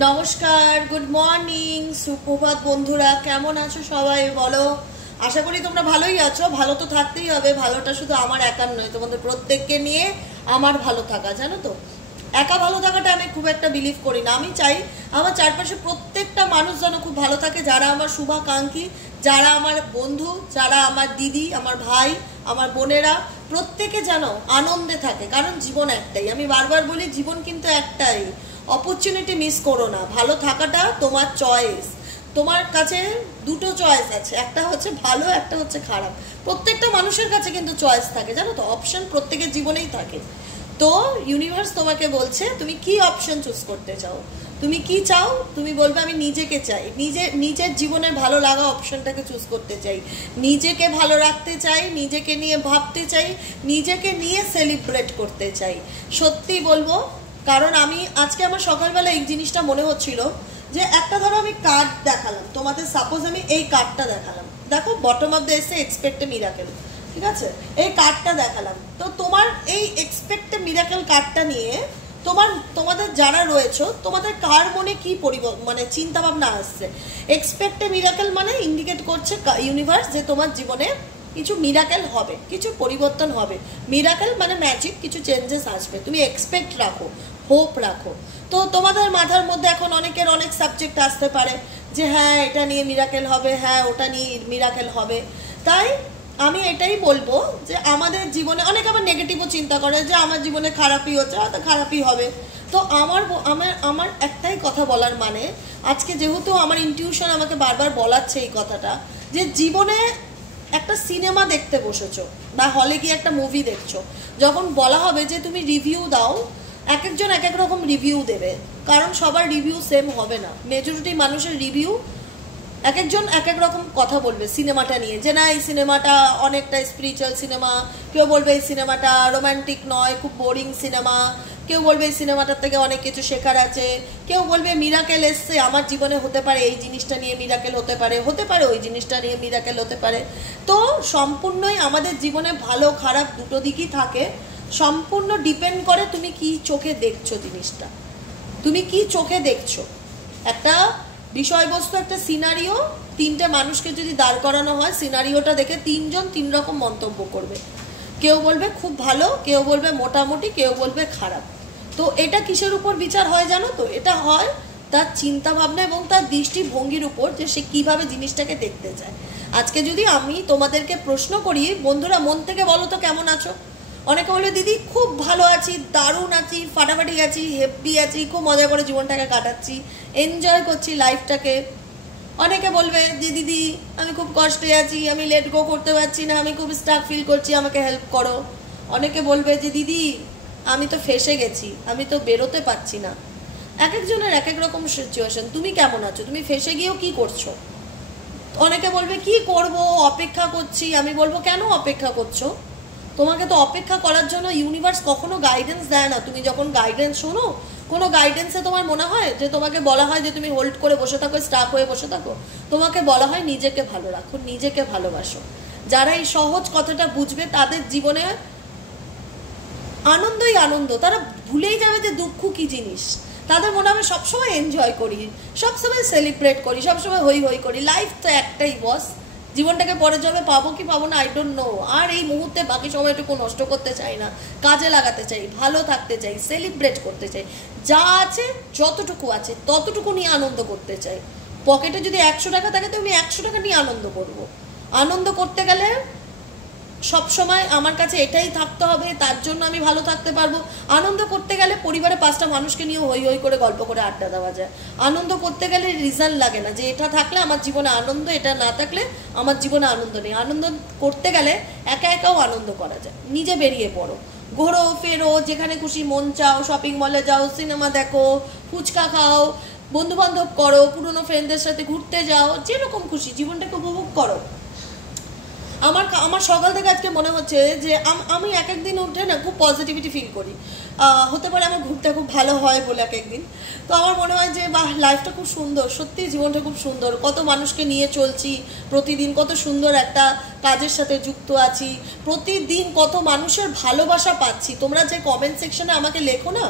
নমস্কার, good morning, সুপ্রভাত বন্ধুরা, কেমন আছো সবাই বলো। আশা করি তোমরা ভালোই আছো। ভালো তো থাকতেই হবে, ভালোটা শুধু আমার একার নয়, তোমাদের প্রত্যেককে নিয়ে আমার ভালো থাকা। জানো তো, একা ভালো থাকাটা আমি খুব একটা বিলিভ করি না। আমি চাই আমার চারপাশে প্রত্যেকটা মানুষ যেন খুব ভালো থাকে, যারা আমার শুভাকাঙ্ক্ষী, যারা আমার বন্ধু, যারা আমার দিদি, আমার ভাই, আমার বোনেরা, প্রত্যেকে যেন আনন্দে থাকে। কারণ জীবন একটাই, আমি বারবার বলি জীবন কিন্তু একটাই। অপরচুনিটি মিস করো না। ভালো থাকাটা তোমার চয়েস। তোমার কাছে দুটো চয়েস আছে, একটা হচ্ছে ভালো, একটা হচ্ছে খারাপ। প্রত্যেকটা মানুষের কাছে কিন্তু চয়েস থাকে, জানো তো, অপশন প্রত্যেকের জীবনেই থাকে। তো ইউনিভার্স তোমাকে বলছে তুমি কি অপশন চুজ করতে চাও, তুমি কি চাও। তুমি বলবে আমি নিজেকে চাই, নিজের জীবনের ভালো লাগা অপশনটাকে চুজ করতে চাই, নিজেকে ভালো রাখতে চাই, নিজেকে নিয়ে ভাবতে চাই, নিজেকে নিয়ে সেলিব্রেট করতে চাই। সত্যি বলবো, কারণ আমি আজকে আমার সকালবেলা এই জিনিসটা মনে হচ্ছিল যে একটা ধরো আমি কার্ড দেখালাম তোমাদের, সাপোজ আমি এই কার্ডটা দেখালাম, দেখো bottom of the essay expect A miracle, ঠিক আছে, এই কার্ডটা দেখালাম। তো তোমার এই এক্সপেক্ট এ মিরাকেল কার্ডটা নিয়ে তোমাদের যারা রয়েছে, তোমাদের কার মনে কি মানে চিন্তা ভাবনা আসছে। এক্সপেক্ট এ মিরাকেল মানে ইন্ডিকেট করছে ইউনিভার্স যে তোমার জীবনে কিছু মিরাকেল হবে, কিছু পরিবর্তন হবে। মিরাকেল মানে ম্যাজিক, কিছু চেঞ্জেস আসবে। তুমি এক্সপেক্ট রাখো, হোপ রাখো। তো তোমাদের মাথার মধ্যে এখন অনেকের অনেক সাবজেক্ট আসতে পারে যে হ্যাঁ এটা নিয়ে মিরাকেল হবে, হ্যাঁ ওটা নিয়ে মিরাকেল হবে। তাই আমি এটাই বলবো যে আমাদের জীবনে অনেকে আবার নেগেটিভও চিন্তা করে যে আমার জীবনে খারাপই হচ্ছে, হয়তো খারাপই হবে। তো আমার আমার আমার একটাই কথা বলার, মানে আজকে যেহেতু আমার ইনটিউশন আমাকে বারবার বলাচ্ছে এই কথাটা, যে জীবনে একটা সিনেমা দেখতে বসেছো বা হলে গিয়ে একটা মুভি দেখছো, যখন বলা হবে যে তুমি রিভিউ দাও, এক একজন এক এক রকম রিভিউ দেবে। কারণ সবার রিভিউ সেম হবে না। মেজরিটি মানুষের রিভিউ এক একজন এক এক রকম কথা বলবে সিনেমাটা নিয়ে, যে না এই সিনেমাটা অনেকটা স্পিরিচুয়াল সিনেমা, কেউ বলবে এই সিনেমাটা রোমান্টিক নয়, খুব বোরিং সিনেমা, কেউ বলবে এই সিনেমাটার থেকে অনেক কিছু শেখার আছে, কেউ বলবে মিরাকেল এসছে আমার জীবনে, হতে পারে এই জিনিসটা নিয়ে মিরাকেল হতে পারে, হতে পারে ওই জিনিসটা নিয়ে মিরাকেল হতে পারে। তো সম্পূর্ণই আমাদের জীবনে ভালো খারাপ দুটো দিকই থাকে, সম্পূর্ণ ডিপেন্ড করে তুমি কি চোখে দেখছো জিনিসটা, তুমি কি চোখে দেখছো। একটা বিষয়বস্তু, একটা সিনারিও, তিনটে মানুষকে যদি দাঁড় করানো হয়, সিনারিওটা দেখে তিনজন তিন রকম মন্তব্য করবে। কেউ বলবে খুব ভালো, কেউ বলবে মোটামুটি, কেউ বলবে খারাপ। তো এটা কিসের উপর বিচার হয় জানো তো, এটা হয় তার চিন্তা ভাবনা এবং তার দৃষ্টিভঙ্গির উপর, যে সে কিভাবে জিনিসটাকে দেখতে চায়। আজকে যদি আমি তোমাদেরকে প্রশ্ন করি, বন্ধুরা মন থেকে বলো তো কেমন আছো। অনেকে বলবে দিদি খুব ভালো আছি, দারুণ আছি, ফাটাফাটি আছি, হ্যাপি আছি, খুব মজা করে জীবনটাকে কাটাচ্ছি, এনজয় করছি লাইফটাকে। অনেকে বলবে যে দিদি আমি খুব কষ্টে আছি, আমি লেট গো করতে পারছি না, আমি খুব স্টাক ফিল করছি, আমাকে হেল্প করো। অনেকে বলবে যে দিদি আমি তো ফেসে গেছি, আমি তো বেরোতে পারছি না। এক একজনের এক এক রকম সিচুয়েশন। তুমি কেমন আছো, তুমি ফেসে গিয়েও কি করছো। অনেকে বলবে কি করব, অপেক্ষা করছি। আমি বলবো কেন অপেক্ষা করছো, তোমাকে তো অপেক্ষা করার জন্য ইউনিভার্স কখনো গাইডেন্স দেয় না। তুমি যখন গাইডেন্স শোনো, কোনো গাইডেন্সে তোমার মনে হয় যে তোমাকে বলা হয় যে তুমি হোল্ড করে বসে থাকো, স্টাক হয়ে বসে থাকো। তোমাকে বলা হয় নিজেকে ভালো রাখো, নিজেকে ভালোবাসো। যারা এই সহজ কথাটা বুঝবে তাদের জীবনে আনন্দই আনন্দ, তারা ভুলেই যাবে যে দুঃখ কি জিনিস। তাদের মনে হবে সবসময় এনজয় করি, সবসময় সেলিব্রেট করি, সবসময় হই হই করি। লাইফ তো একটাই বস, জীবনটাকে পরে যাবে, পাবো কি পাবো না আই ডোন্ট নো। আর এই মুহূর্তে বাকি সময়টুকু নষ্ট করতে চাই না, কাজে লাগাতে চাই, ভালো থাকতে চাই, সেলিব্রেট করতে চাই। যা আছে যতটুকু আছে ততটুকু নিয়ে আনন্দ করতে চাই। পকেটে যদি 100 টাকা থাকে তো আমি 100 টাকা নিয়ে আনন্দ করব। আনন্দ করতে গেলে সবসময় আমার কাছে এটাই থাকতে হবে, তার জন্য আমি ভালো থাকতে পারবো। আনন্দ করতে গেলে পরিবারে 5টা মানুষকে নিয়ে হই হই করে গল্প করে আড্ডা দেওয়া যায়। আনন্দ করতে গেলে রিজন লাগে না যে এটা থাকলে আমার জীবনে আনন্দ, এটা না থাকলে আমার জীবনে আনন্দ নেই। আনন্দ করতে গেলে একা একাও আনন্দ করা যায়। নিজে বেরিয়ে পড়ো, ঘোরো ফেরো, যেখানে খুশি মন চাও, শপিং মলে যাও, সিনেমা দেখো, ফুচকা খাও, বন্ধু বান্ধব করো, পুরনো ফ্রেন্ডদের সাথে ঘুরতে যাও, যেরকম খুশি জীবনটাকে উপভোগ করো। আমার আমার সকাল থেকে আজকে মনে হচ্ছে যে আমি এক একদিন উঠে না খুব পজিটিভিটি ফিল করি। হতে পারে আমার ঘুরতে খুব ভালো হয় বলে এক একদিন, তো আমার মনে হয় যে বাহ, লাইফটা খুব সুন্দর, সত্যি জীবনটা খুব সুন্দর, কত মানুষকে নিয়ে চলছি প্রতিদিন, কত সুন্দর একটা কাজের সাথে যুক্ত আছি, প্রতিদিন কত মানুষের ভালোবাসা পাচ্ছি। তোমরা যে কমেন্ট সেকশনে আমাকে লেখো না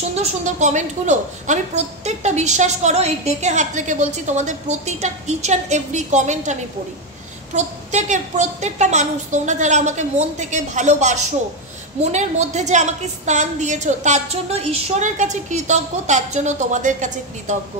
সুন্দর সুন্দর কমেন্টগুলো, আমি প্রত্যেকটা, বিশ্বাস করো এই ডেকে হাত রেখে বলছি, তোমাদের প্রতিটা ইচ অ্যান্ড এভরি কমেন্ট আমি পড়ি। প্রত্যেকটা মানুষ, তোমরা যারা আমাকে মন থেকে ভালোবাসো, মনের মধ্যে যে আমাকে স্থান দিয়েছো, তার জন্য ঈশ্বরের কাছে কৃতজ্ঞ, তার জন্য তোমাদের কাছে কৃতজ্ঞ।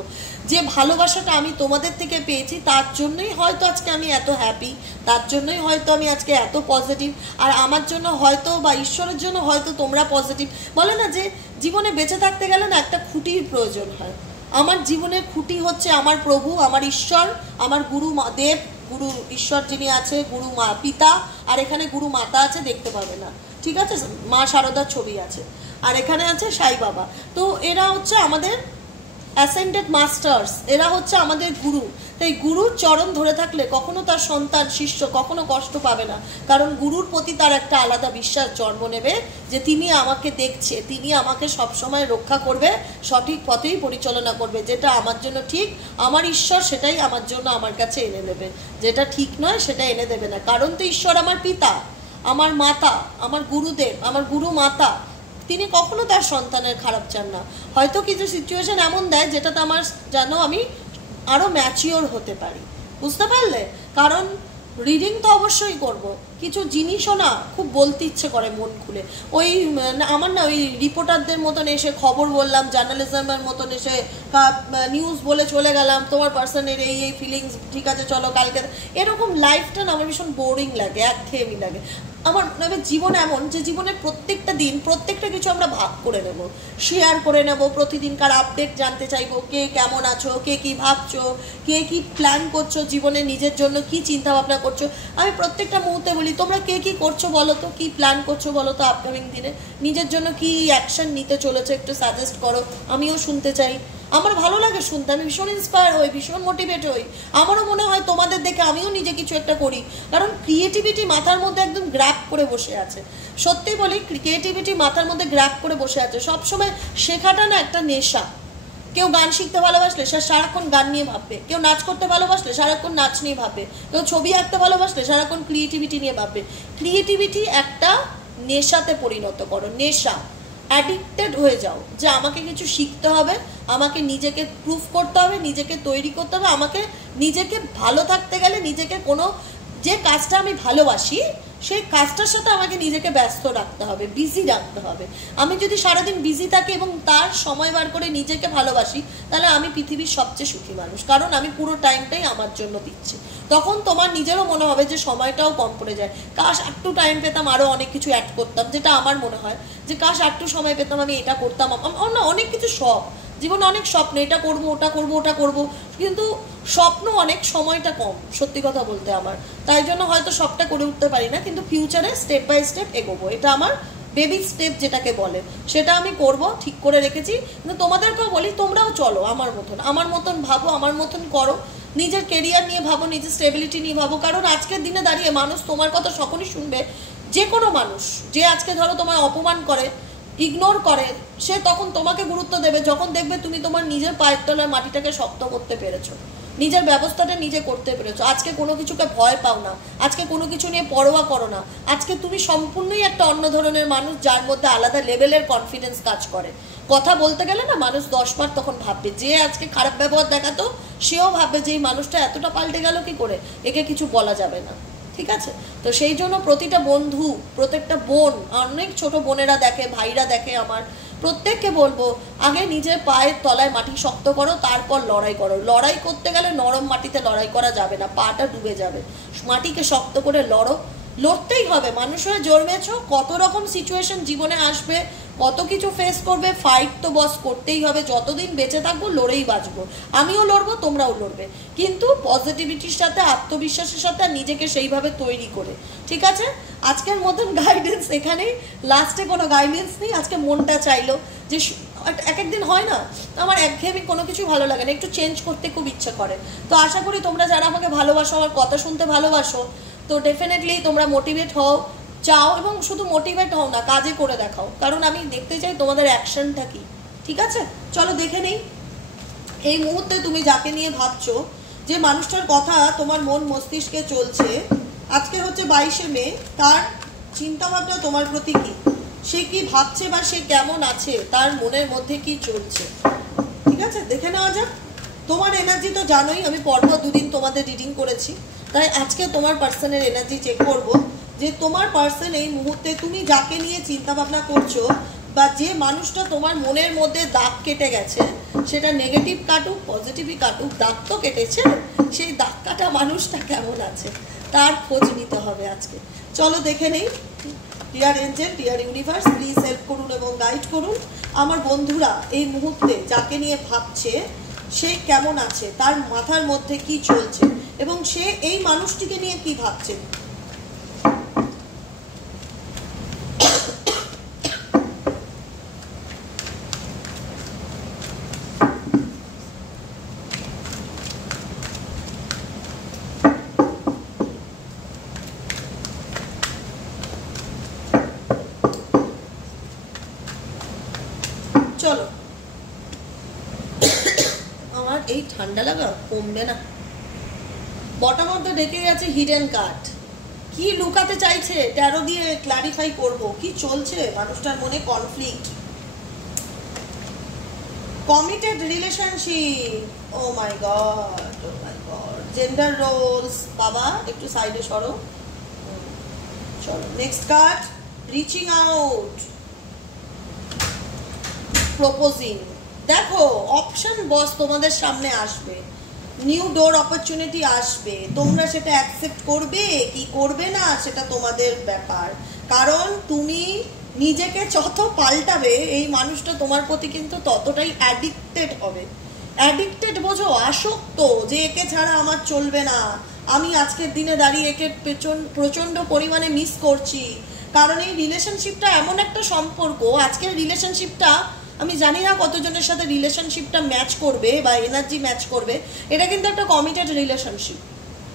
যে ভালোবাসাটা আমি তোমাদের থেকে পেয়েছি, তার জন্যই হয়তো আজকে আমি এত হ্যাপি, তার জন্যই হয়তো আমি আজকে এত পজিটিভ। আর আমার জন্য হয়তো, বা ঈশ্বরের জন্য হয়তো তোমরা পজিটিভ। বলে না যে জীবনে বেঁচে থাকতে গেলে না একটা খুঁটির প্রয়োজন হয়। আমার জীবনের খুঁটি হচ্ছে আমার প্রভু, আমার ঈশ্বর, আমার গুরু দেব, গুরু ঈশ্বর যিনি আছে, গুরু মা পিতা, আর এখানে গুরু মাতা আছে, দেখতে পাবে না, ঠিক আছে, মা শারদার ছবি আছে, আর এখানে আছে সাই বাবা। তো এরা হচ্ছে আমাদের অ্যাসেন্ডেড মাস্টার্স, এরা হচ্ছে আমাদের গুরু। তাই গুরুর চরণ ধরে থাকলে কখনো তার সন্তান শিষ্য কখনো কষ্ট পাবে না, কারণ গুরুর প্রতি তার একটা আলাদা বিশ্বাস জন্ম নেবে যে তিনি আমাকে দেখছে, তিনি আমাকে সবসময় রক্ষা করবে, সঠিক পথেই পরিচালনা করবে, যেটা আমার জন্য ঠিক আমার ঈশ্বর সেটাই আমার জন্য আমার কাছে এনে দেবে, যেটা ঠিক নয় সেটা এনে দেবে না। কারণ তো ঈশ্বর আমার পিতা, আমার মাতা, আমার গুরুদেব, আমার গুরু মাতা, তিনি কখনো তার সন্তানের খারাপ চান না। হয়তো কিছু সিচুয়েশন এমন দেয় যেটাতে আমার যেন আমি আরও ম্যাচিওর হতে পারি, বুঝতে পারলে? কারণ রিডিং তো অবশ্যই করব, কিছু জিনিসও না খুব বলতে ইচ্ছে করে মন খুলে। ওই আমার না ওই রিপোর্টারদের মতন এসে খবর বললাম, জার্নালিজমের মতন এসে নিউজ বলে চলে গেলাম, তোমার পার্সনের এই এই ফিলিংস, ঠিক আছে চলো কালকে, এরকম লাইফটা না আমার ভীষণ বোরিং লাগে, একঘেয়েমি লাগে। আমার মনে জীবন এমন যে জীবনের প্রত্যেকটা দিন প্রত্যেকটা কিছু আমরা ভাগ করে নেব, শেয়ার করে নেব, প্রতিদিনকার আপডেট জানতে চাইবো, কে কেমন আছো, কে কি ভাবছো, কে কি প্ল্যান করছো জীবনে, নিজের জন্য কি চিন্তা ভাবনা করছো। আমি প্রত্যেকটা মুহূর্তে বলি তোমরা কে কি করছো বলো তো, কি প্ল্যান করছো বলো তো, আপকামিং দিনে নিজের জন্য কি অ্যাকশন নিতে চলেছে একটু সাজেস্ট করো, আমিও শুনতে চাই। আমার ভালো লাগে শুনতে, আমি ভীষণ ইন্সপায়ার হই, ভীষণ মোটিভেট হই। আমারও মনে হয় তোমাদের দেখে আমিও নিজে কিছু একটা করি, কারণ ক্রিয়েটিভিটি মাথার মধ্যে একদম গ্র্যাপ করে বসে আছে। সত্যি বলি, ক্রিয়েটিভিটি মাথার মধ্যে গ্র্যাপ করে বসে আছে। সবসময় শেখাটা না একটা নেশা। কেউ গান শিখতে ভালোবাসলে সে সারাক্ষণ গান নিয়ে ভাববে, কেউ নাচ করতে ভালোবাসলে সারাক্ষণ নাচ নিয়ে ভাববে, কেউ ছবি আঁকতে ভালোবাসলে সারাক্ষণ ক্রিয়েটিভিটি নিয়ে ভাববে। ক্রিয়েটিভিটি একটা নেশাতে পরিণত করো, নেশা, অ্যাডিক্টেড হয়ে যাও যে আমাকে কিছু শিখতে হবে, আমাকে নিজেকে প্রুফ করতে হবে, নিজেকে তৈরি করতে হবে, আমাকে নিজেকে ভালো থাকতে গেলে নিজেকে কোনো যে কাজটা আমি ভালোবাসি সেই কাজটার সাথে আমাকে নিজেকে ব্যস্ত রাখতে হবে, বিজি রাখতে হবে। আমি যদি সারাদিন বিজি থাকি এবং তার সময় বার করে নিজেকে ভালোবাসি, তাহলে আমি পৃথিবীর সবচেয়ে সুখী মানুষ, কারণ আমি পুরো টাইমটাই আমার জন্য দিচ্ছি। তখন তোমার নিজেরও মনে হবে যে সময়টাও কম পড়ে যায়, কাশ একটু টাইম পেতাম, আরও অনেক কিছু অ্যাড করতাম, যেটা আমার মনে হয় যে কাশ একটু সময় পেতাম, আমি এটা করতাম, না অনেক কিছু শখ জীবনে, অনেক স্বপ্ন, এটা করবো ওটা করবো ওটা করবো, কিন্তু স্বপ্ন অনেক, সময়টা কম সত্যি কথা বলতে আমার, তাই জন্য হয়তো সবটা করে উঠতে পারি না। কিন্তু ফিউচারে স্টেপ বাই স্টেপ এগোবো, এটা আমার বেবি স্টেপ যেটাকে বলে, সেটা আমি করব, ঠিক করে রেখেছি। কিন্তু তোমাদেরকেও বলি তোমরাও চলো আমার মতন ভাবো, আমার মতন করো, নিজের কেরিয়ার নিয়ে ভাবো, নিজের স্টেবিলিটি নিয়ে ভাবো। কারণ আজকের দিনে দাঁড়িয়ে মানুষ তোমার কথা সকলই শুনবে, যে কোনো মানুষ যে আজকে ধরো তোমায় অপমান করে, ইগনোর করে, সে তখন তোমাকে গুরুত্ব দেবে যখন দেখবে তুমি তোমার নিজের পায়ের তলার মাটিটাকে শক্ত করতে পেরেছো, নিজের ব্যবস্থাটা নিজে করতে পেরেছো। আজকে কোনো কিছুকে ভয় পাও না, আজকে কোনো কিছু নিয়ে পরোয়া করো না। আজকে তুমি সম্পূর্ণই একটা অন্য ধরনের মানুষ, যার মধ্যে আলাদা লেভেলের কনফিডেন্স কাজ করে। কথা বলতে গেলে না মানুষ 10 বার তখন ভাববে, যে আজকে খারাপ ব্যবহার দেখাতো সেও ভাববে যে এই মানুষটা এতটা পাল্টে গেল কি করে, একে কিছু বলা যাবে না, ঠিক আছে? তো সেই জন্য প্রতিটা বন্ধু, প্রত্যেকটা বোন, অনেক ছোট বোনেরা দেখে, ভাইরা দেখে, আমার প্রত্যেককে বলবো আগে নিজের পায়ের তলায় মাটি শক্ত করো, তারপর লড়াই করো। লড়াই করতে গেলে নরম মাটিতে লড়াই করা যাবে না, পাটা ডুবে যাবে। মাটিকে শক্ত করে লড়ো, লড়তেই হবে। মানুষ হয়ে জন্মেছ, কত রকম সিচুয়েশন জীবনে আসবে, কত কিছু ফেস করবে, ফাইট তো বস করতেই হবে। যতদিন বেঁচে থাকবো লড়েই বাঁচবো, আমিও লড়বো, তোমরাও লড়বে, কিন্তু পজিটিভিটির সাথে, আত্মবিশ্বাসের সাথে, নিজেকে সেইভাবে তৈরি করে, ঠিক আছে? আজকের মতন গাইডেন্স এখানেই, লাস্টে কোনো গাইডেন্স নেই। আজকে মনটা চাইলো যে এক একদিন হয় না আমার একঘেয়েমি কোনো কিছু ভালো লাগে না, একটু চেঞ্জ করতে খুব ইচ্ছা করে। তো আশা করি তোমরা যারা আমাকে ভালোবাসো, আমার কথা শুনতে ভালোবাসো, তো ডেফিনেটলি তোমরা মোটিভেট হও, চাও, এবং শুধু মোটিভেট হও না, কাজে করে দেখাও, কারণ আমি দেখতে চাই তোমাদের অ্যাকশনটা কি। ঠিক আছে, চলো দেখে নেই। এই মুহূর্তে তুমি যাকে নিয়ে ভাবছো, যে মানুষটার কথা তোমার মন মস্তিষ্কে চলছে, আজকে হচ্ছে 22শে মে, তার চিন্তাভাবনা তোমার প্রতি কি, সে কি ভাবছে বা সে কেমন আছে, তার মনের মধ্যে কি চলছে। ঠিক আছে, দেখে নেওয়া যাক। তোমার এনার্জি তো জানোই, আমি পরপর দুদিন তোমাদের রিডিং করেছি, তাই আজকে তোমার পার্সনের এনার্জি চেক করব, যে তোমার পার্সন এই মুহূর্তে তুমি যাকে নিয়ে চিন্তা ভাবনা করছো, বা যে মানুষটা তোমার মনের মধ্যে দাগ কেটে গেছে, সেটা নেগেটিভ কাটুক পজিটিভই কাটুক, দাগ তো কেটেছে, সেই দাগ কাটা মানুষটা কেমন আছে তার খোঁজ নিতে হবে আজকে। চলো দেখে নেই। Dear angel, deer universe, please help করুন এবং গাইড করুন আমার বন্ধুরা এই মুহূর্তে যাকে নিয়ে ভাবছে সে কেমন আছে, তার মাথার মধ্যে কি চলছে, এবং সে এই মানুষটিকে নিয়ে কি ভাবছে। চলো, আমার এই ঠান্ডা লাগা কমবে না। বটম অফ দ্য ডেকে গেছে হিডেন কার্ড। কি লুকাতে চাইছে ট্যারো দিয়ে ক্লারিফাই করব, কি চলছে মানুষটার মনে, কনফ্লিক্ট, কমিটেড রিলেশনশিপ, ও মাই গড, ও মাই গড, জেন্ডার রোলস, বাবা একটু সাইডে সরো। চলো next card, reaching out, proposing. দেখো অপশন বস তোমাদের সামনে আসবে, নিউ ডোর অপরচুনিটি আসবে, তোমরা সেটা অ্যাকসেপ্ট করবে কি করবে না সেটা তোমাদের ব্যাপার, কারণ তুমি নিজেকে যত পাল্টাবে এই মানুষটা তোমার প্রতি কিন্তু ততটাই অ্যাডিক্টেড হবে। অ্যাডিক্টেড বোঝো, আসক্ত, যে একে ছাড়া আমার চলবে না, আমি আজকের দিনে দাঁড়িয়ে একে প্রচণ্ড পরিমাণে মিস করছি। কারণ এই রিলেশনশিপটা এমন একটা সম্পর্ক, আজকের রিলেশনশিপটা আমি জানি না কতজনের সাথে রিলেশনশিপটা ম্যাচ করবে বা এনার্জি ম্যাচ করবে, এটা কিন্তু একটা committed relationship.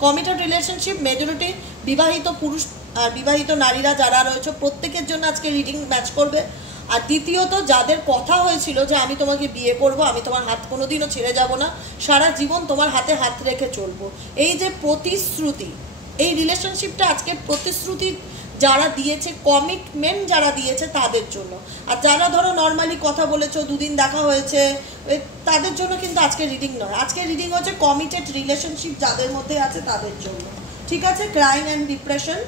Committed relationship majority বিবাহিত পুরুষ আর বিবাহিত নারীরা যারা রয়েছে প্রত্যেকের জন্য আজকে রিডিং ম্যাচ করবে। আর দ্বিতীয়ত যাদের কথা হয়েছিল যে আমি তোমাকে বিয়ে করব, আমি তোমার হাত কোনোদিনও ছেড়ে যাব না, সারা জীবন তোমার হাতে হাত রেখে চলবো, এই যে প্রতিশ্রুতি, এই রিলেশনশিপটা আজকে প্রতিশ্রুতি যারা দিয়েছে, কমিটমেন্ট যারা দিয়েছে তাদের জন্য। আর যারা ধরো নর্মালি কথা বলেছো, দুদিন দেখা হয়েছে, তাদের জন্য কিন্তু আজকে রিডিং নয়। আজকে রিডিং হচ্ছে কমিটেড রিলেশনশিপ যাদের মধ্যে আছে তাদের জন্য। ঠিক আছে, crime and depression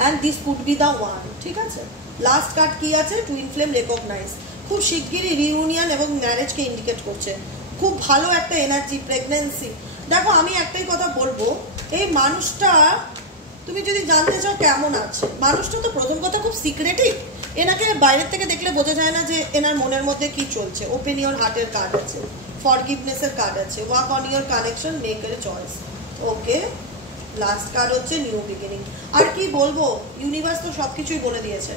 and this could be the one. ঠিক আছে, লাস্ট কার্ড কি আছে, টুইন ফ্লেম রেকগনাইজ। খুব শিগগিরই রিউনিয়ন এবং ম্যারেজকে ইন্ডিকেট করছে, খুব ভালো একটা এনার্জি, প্রেগনেন্সি। দেখো আমি একটাই কথা বলবো, এই মানুষটা তুমি যদি জানতে চাও কেমন আছে, মানুষটা তো প্রথম কথা খুব সিক্রেটিভ, এনাকে বাইরের থেকে দেখলে বোঝা যায় না যে এনার মনের মধ্যে কি চলছে। ওপেন ইওর হার্টের কার্ড আছে, ফরগিভনেসের কার্ড আছে, work on your connection, make a choice. Okay, last card হচ্ছে নিউ বিগিনিং। আর কি বলবো, ইউনিভার্স তো সব কিছুই বলে দিয়েছে।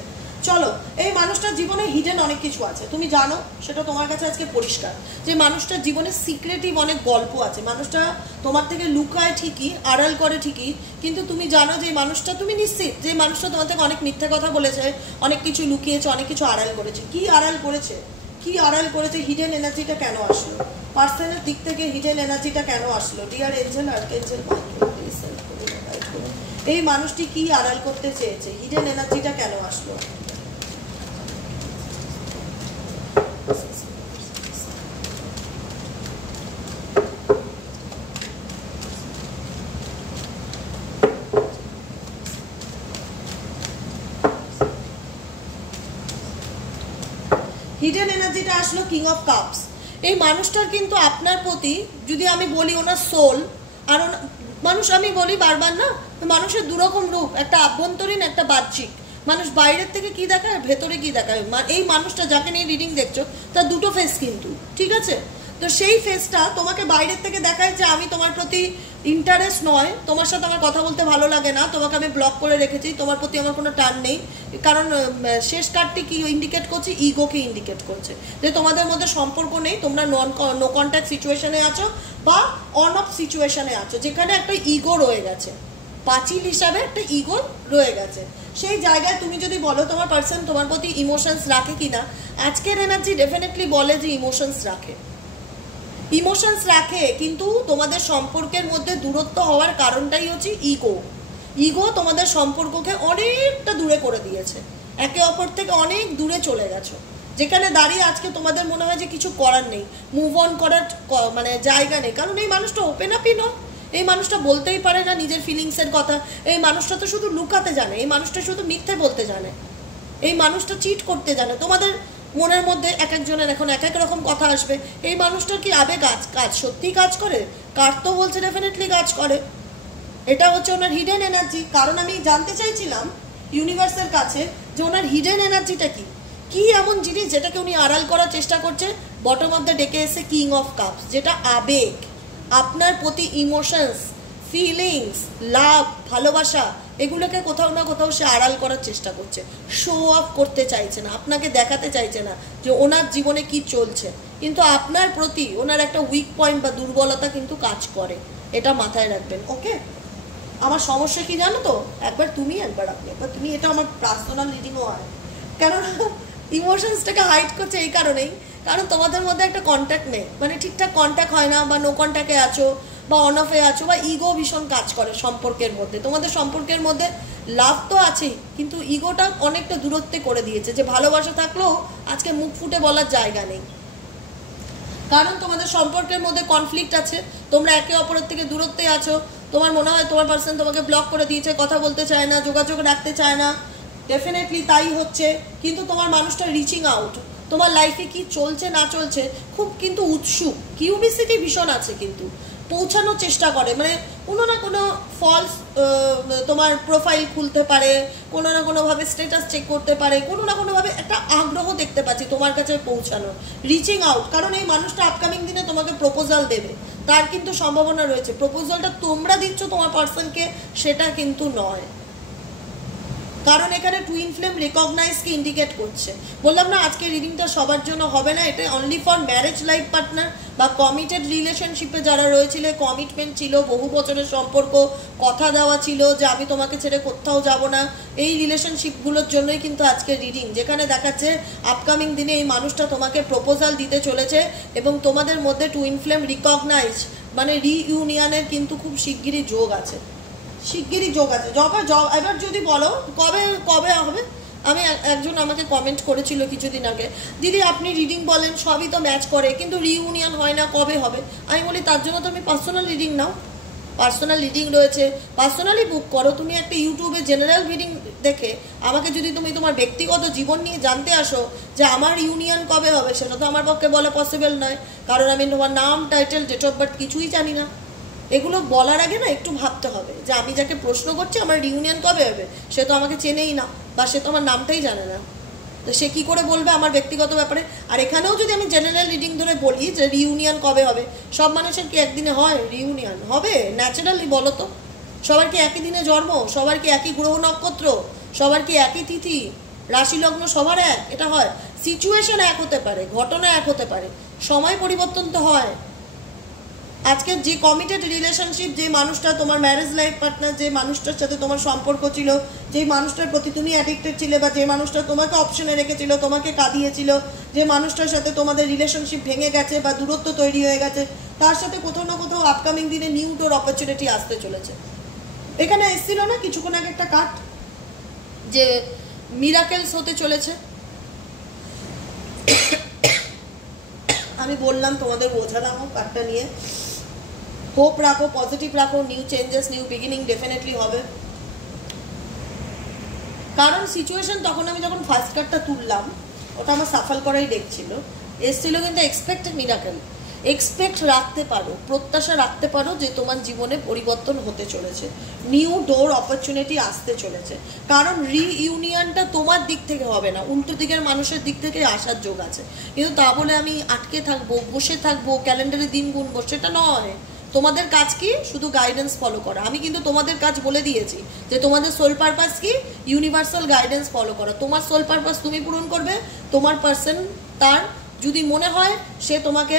চলো, এই মানুষটার জীবনে হিডেন অনেক কিছু আছে, তুমি জানো, সেটা তোমার কাছে আজকে পরিষ্কার, যে মানুষটার জীবনে সিক্রেটিভ অনেক গল্প আছে। মানুষটা তোমার থেকে লুকায় ঠিকই, আড়াল করে ঠিকই, কিন্তু তুমি জানো যে মানুষটা, তুমি নিশ্চিত যে মানুষটা তোমার থেকে অনেক মিথ্যা কথা বলেছে, অনেক কিছু লুকিয়েছে, অনেক কিছু আড়াল করেছে। কি আড়াল করেছে, কি আড়াল করেছে, হিডেন এনার্জিটা কেন আসলো, পার্সনের দিক থেকে হিডেন এনার্জিটা কেন আসলো। ডিয়ার এঞ্জেল, আর্কএঞ্জেল, এই মানুষটি কি আড়াল করতে চেয়েছে, হিডেন এনার্জিটা কেন আসলো। হিডেন এনার্জিটা আসলো কিং অফ কাপস। এই মানুষটার কিন্তু আপনার প্রতি, যদি আমি বলি ওনার সোল, আর মানুষ আমি বলি বারবার না, মানুষের দুরকম রূপ, একটা আভ্যন্তরীণ, একটা বাহ্যিক। মানুষ বাইরের থেকে কি দেখায়, ভেতরে কি দেখায়। এই মানুষটা যাকে নিয়ে রিডিং দেখছো তার দুটো ফেস কিন্তু, ঠিক আছে। তো সেই ফেসটা তোমাকে বাইরের থেকে দেখায় যে আমি তোমার প্রতি ইন্টারেস্ট নয়, তোমার সাথে আমার কথা বলতে ভালো লাগে না, তোমাকে আমি ব্লক করে রেখেছি, তোমার প্রতি আমার কোনো টান নেই। কারণ শেষ কার্ডটি কি ইন্ডিকেট করছে, ইগোকে ইন্ডিকেট করছে, যে তোমাদের মধ্যে সম্পর্ক নেই, তোমরা নো কন্ট্যাক্ট সিচুয়েশনে আছো বা অন অফ সিচুয়েশনে আছো, যেখানে একটা ইগো রয়ে গেছে। পাঁচিল হিসাবে একটা ইগো রয়ে গেছে। সেই জায়গায় তুমি যদি বলো তোমার পার্সন তোমার প্রতি ইমোশনস রাখে কিনা, আজকের এনার্জি ডেফিনেটলি বলে যে ইমোশনস রাখে, ইমোশনস রাখে, কিন্তু তোমাদের সম্পর্কের মধ্যে দূরত্ব হওয়ার কারণটাই হচ্ছে ইগো। ইগো তোমাদের সম্পর্ককে অনেকটা দূরে করে দিয়েছে, একে অপর থেকে অনেক দূরে চলে গেছো, যেখানে দাঁড়িয়ে আজকে তোমাদের মনে হয় যে কিছু করার নেই, মুভ অন করার মানে জায়গা নেই। কারণ এই মানুষটা ওপেন আপই নয়, এই মানুষটা বলতেই পারে না নিজের ফিলিংসের কথা, এই মানুষটা তো শুধু লুকাতে জানে, এই মানুষটা শুধু মিথ্যে বলতে জানে, এই মানুষটা চিট করতে জানে। তোমাদের মনের মধ্যে এক একজনের এখন এক এক রকম কথা আসবে। এই মানুষটার কি আবেগ কাজ সত্যি কাজ করে? কার তো বলছে ডেফিনেটলি কাজ করে। এটা হচ্ছে ওনার হিডেন এনার্জি। কারণ আমি জানতে চাইছিলাম ইউনিভার্সের কাছে যে ওনার হিডেন এনার্জিটা কি, কি এমন জিনিস যেটাকে উনি আড়াল করার চেষ্টা করছে। বটম অফ দ্য ডেকে এসে কিং অফ কাপস, যেটা আবেগ, আপনার প্রতি ইমোশনস, ফিলিংস, লাভ, ভালোবাসা, এগুলোকে কোথাও না কোথাও সে আড়াল করার চেষ্টা করছে, শো অফ করতে চাইছে না, আপনাকে দেখাতে চাইছে না যে ওনার জীবনে কি চলছে। কিন্তু আপনার প্রতি ওনার একটা উইক পয়েন্ট বা দুর্বলতা কিন্তু কাজ করে, এটা মাথায় রাখবেন। ওকে, আমার সমস্যা কি জানো তো, একবার তুমি একবার আপনি, একবার তুমি, এটা আমার পার্সোনাল রিডিংও হয়। কারণ ইমোশনসটাকে হাইড করছে এই কারণেই, কারণ তোমাদের মধ্যে একটা কন্ট্যাক্ট নেই, মানে ঠিকঠাক কন্ট্যাক্ট হয় না, বা নো কন্ট্যাক্টে আছো, বা অন অফে আছো, বা ইগো ভীষণ কাজ করে সম্পর্কের মধ্যে। তোমাদের সম্পর্কের মধ্যে লাভ তো আছেই, কিন্তু ইগোটা অনেকটা দূরত্বে করে দিয়েছে, যে ভালোবাসা থাকলেও আজকে মুখ ফুটে বলার জায়গা নেই। কারণ তোমাদের সম্পর্কের মধ্যে কনফ্লিক্ট আছে, তোমরা একে অপরের থেকে দূরত্বে আছো। তোমার মনে হয় তোমার পার্সন তোমাকে ব্লক করে দিয়েছে, কথা বলতে চায় না, যোগাযোগ রাখতে চায় না, ডেফিনেটলি তাই হচ্ছে। কিন্তু তোমার মানুষটা রিচিং আউট, তোমার লাইফে কি চলছে না চলছে খুব কিন্তু উৎসুক, কিউরিসিটি ভীষণ আছে, কিন্তু পৌঁছানোর চেষ্টা করে, মানে কোনো না কোনো ফলস তোমার প্রোফাইল খুলতে পারে, কোনো না কোনোভাবে স্ট্যাটাস চেক করতে পারে, কোনো না কোনোভাবে একটা আগ্রহ দেখতে পাচ্ছি তোমার কাছে পৌঁছানোর, রিচিং আউট। কারণ এই মানুষটা আপকামিং দিনে তোমাকে প্রপোজাল দেবে, তার কিন্তু সম্ভাবনা রয়েছে। প্রপোজালটা তোমরা দিচ্ছ তোমার পার্সনকে, সেটা কিন্তু নয়। কারণ এখানে টুইন ফ্লেম রেকগনাইজকে ইন্ডিকেট করছে। বললাম না আজকে রিডিংটা সবার জন্য হবে না, এটা only for marriage life partner বা কমিটেড রিলেশনশিপে যারা রয়েছিল, কমিটমেন্ট ছিল, বহু বছরের সম্পর্ক, কথা দেওয়া ছিল যে আমি তোমাকে ছেড়ে কোথাও যাব না, এই রিলেশনশিপগুলোর জন্যই কিন্তু আজকে রিডিং, যেখানে দেখাচ্ছে আপকামিং দিনে এই মানুষটা তোমাকে প্রপোজাল দিতে চলেছে এবং তোমাদের মধ্যে টুইন ফ্লেম রিকগনাইজ মানে রিইউনিয়নের কিন্তু খুব শিগগিরই যোগ আছে, শিগগিরই যোগ আছে। এবার যদি বলো কবে কবে হবে, আমি একজন আমাকে কমেন্ট করেছিল কিছুদিন আগে, দিদি আপনি রিডিং বলেন সবই তো ম্যাচ করে, কিন্তু রিইউনিয়ন হয় না, কবে হবে? আমি বলি তার জন্য তুমি পার্সোনাল রিডিং নাও, পার্সোনাল রিডিং রয়েছে, পার্সোনালি বুক করো। তুমি একটা ইউটিউবে জেনারেল রিডিং দেখে আমাকে যদি তুমি তোমার ব্যক্তিগত জীবন নিয়ে জানতে আসো যে আমার ইউনিয়ন কবে হবে, সেটা তো আমার পক্ষে বলা পসিবল নয়, কারণ আমি তোমার নাম, টাইটেল, ডেট অফ বার্থ কিছুই জানি না। এগুলো বলার আগে না একটু ভাবতে হবে যে আমি যাকে প্রশ্ন করছি আমার রিউনিয়ন কবে হবে, সে তো আমাকে চেনেই না, বা সে তো আমার নামটাই জানে না, তো সে কী করে বলবে আমার ব্যক্তিগত ব্যাপারে। আর এখানেও যদি আমি জেনারেল রিডিং ধরে বলি যে রিউনিয়ন কবে হবে, সব মানুষের কি একদিনে হয় রিউনিয়ন? হবে ন্যাচারালি? বলো তো, সবার কি একই দিনে জন্ম? সবার কি একই গ্রহ নক্ষত্র? সবার কি একই তিথি, রাশি লগ্ন সবার এক? এটা হয়? সিচুয়েশন এক হতে পারে, ঘটনা এক হতে পারে, সময় পরিবর্তন তো হয়। আজকে যে কমিটেড রিলেশনশিপ, যে মানুষটা তোমার ম্যারেজ লাইফ পার্টনার, যে মানুষটার সাথে তোমার সম্পর্ক ছিল, যে মানুষটার প্রতি তুমি অ্যাডিক্টেড ছিলে, বা যে মানুষটা তোমাকে অপশনে রেখেছিল, তোমাকে কাঁদিয়েছিল, যে মানুষটার সাথে তোমাদের রিলেশনশিপ ভেঙে গেছে বা দূরত্ব তৈরি হয়ে গেছে, তার সাথে কোথাও না কোথাও আপকামিং দিনে নিউ ডোর অপরচুনিটি আসতে চলেছে। এখানে এসেছিল না কিছুক্ষণ আগে একটা কার্ড যে মিরাকেলস হতে চলেছে, আমি বললাম তোমাদের বোঝালাম কার্ডটা নিয়ে, হোপ রাখো, পজিটিভ রাখো, new changes, new beginning definitely হবে। কারণ সিচুয়েশন তখন আমি যখন ফার্স্ট কার্ডটা তুললাম, ওটা আমার সাফল করাই দেখছিল, এসছিল কিন্তু এক্সপেক্টেড মিরাকেল। এক্সপেক্ট রাখতে পারো, প্রত্যাশা রাখতে পারো যে তোমার জীবনে পরিবর্তন হতে চলেছে, নিউ ডোর অপরচুনিটি আসতে চলেছে। কারণ রিইউনিয়নটা তোমার দিক থেকে হবে না, উল্টো দিকের মানুষের দিক থেকে আসার যোগ আছে। কিন্তু তা বলে আমি আটকে থাকবো, বসে থাকবো, ক্যালেন্ডারে দিন গুনবো, সেটা নয়। তোমাদের কাজ কি? শুধু গাইডেন্স ফলো করা। আমি কিন্তু তোমাদের কাজ বলে দিয়েছি যে তোমাদের সোল পারপাস কি, ইউনিভার্সাল গাইডেন্স ফলো করা। তোমার সোল পারপাস তুমি পূরণ করবে, তোমার পার্সন তার যদি মনে হয় সে তোমাকে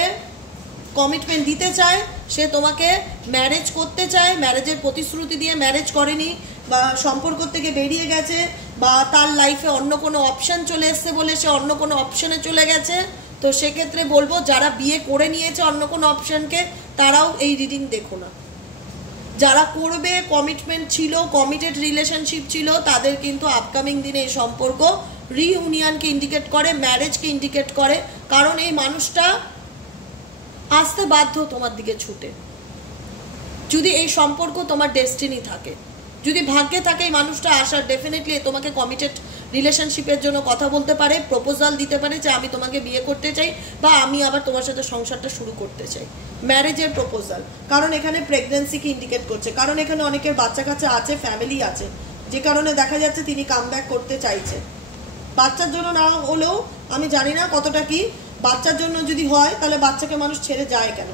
কমিটমেন্ট দিতে চায়, সে তোমাকে ম্যারেজ করতে চায়, ম্যারেজের প্রতিশ্রুতি দিয়ে ম্যারেজ করেনি বা সম্পর্ক থেকে বেরিয়ে গেছে, বা তার লাইফে অন্য কোনো অপশান চলে এসছে বলে সে অন্য কোনো অপশানে চলে গেছে। তো সেক্ষেত্রে বলবো যারা বিয়ে করে নিয়েছে অন্য কোনো অপশানকে, তারাও এই রিডিং দেখো না। যারা করবে, কমিটমেন্ট ছিল, কমিটেড রিলেশনশিপ ছিল, তাদের কিন্তু আপকামিং দিনে এই সম্পর্ক রিইউনিয়নকে ইন্ডিকেট করে, ম্যারেজকে ইন্ডিকেট করে। কারণ এই মানুষটা আসতে বাধ্য তোমার দিকে ছুটে, যদি এই সম্পর্ক তোমার ডেস্টিনি থাকে, যদি ভাগ্যে থাকে এই মানুষটা আসার, ডেফিনেটলি তোমাকে কমিটেড রিলেশনশিপের জন্য কথা বলতে পারে, প্রপোজাল দিতে পারে যে আমি তোমাকে বিয়ে করতে চাই বা আমি আবার তোমার সাথে সংসারটা শুরু করতে চাই, ম্যারেজের প্রপোজাল। কারণ এখানে প্রেগন্যান্সিকে ইন্ডিকেট করছে, কারণ এখানে অনেকের বাচ্চা কাচ্চা আছে, ফ্যামিলি আছে, যে কারণে দেখা যাচ্ছে তিনি কামব্যাক করতে চাইছে। বাচ্চার জন্য না হলেও আমি জানি না কতটা কি, বাচ্চার জন্য যদি হয় তাহলে বাচ্চাকে মানুষ ছেড়ে যায় কেন?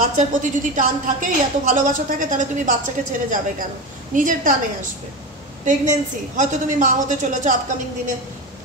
বাচ্চার প্রতি যদি টান থাকে, এত ভালোবাসা থাকে, তাহলে তুমি বাচ্চাকে ছেড়ে যাবে কেন? নিজের টানে আসবে। প্রেগনেন্সি, হয়তো তুমি মা হতে চলেছো, আপকামিং দিনে